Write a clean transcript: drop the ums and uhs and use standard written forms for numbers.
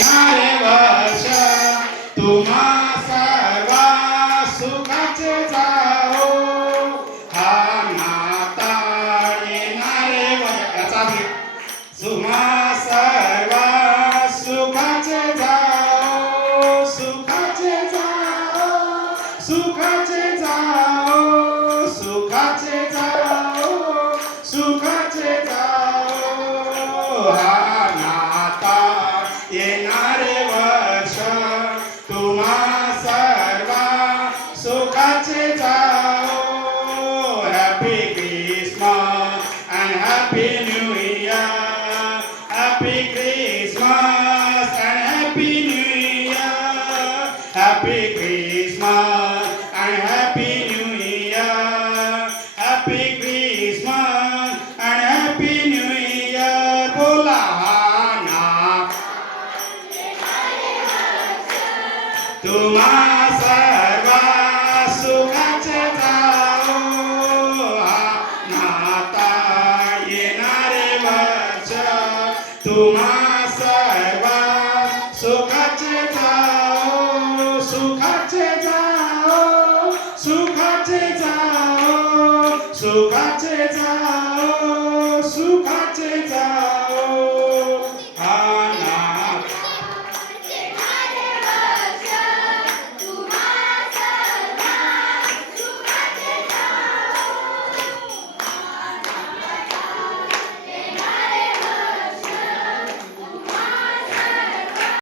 येणारे वर्ष तुम्हा सर्वा सुखाचे जाओ. हा नाताळ येणारे याचा तुम्हा सर्वा सुखाचे जाओ. सुखाचे जाओ, सुखाचे जाओ, सुखाचे जाओ, सुखाचे जाओ. हा नाताळ येणारे वर्ष तुम्हा सर्वा सुखाचे जाओ. Happy Christmas and happy new year. Happy Christmas and happy new year. Happy Christmas and happy new year. Happy Christmas and happy new year. बोला हा ना तुम्हा सर्वा सुखाचे जाओ. हा नाताळ येणारे वर्ष तुम्हा सर्वा सुखाचे जाओ. सुखाचे जाओ, सुखाचे जाओ, सुखाचे जाओ.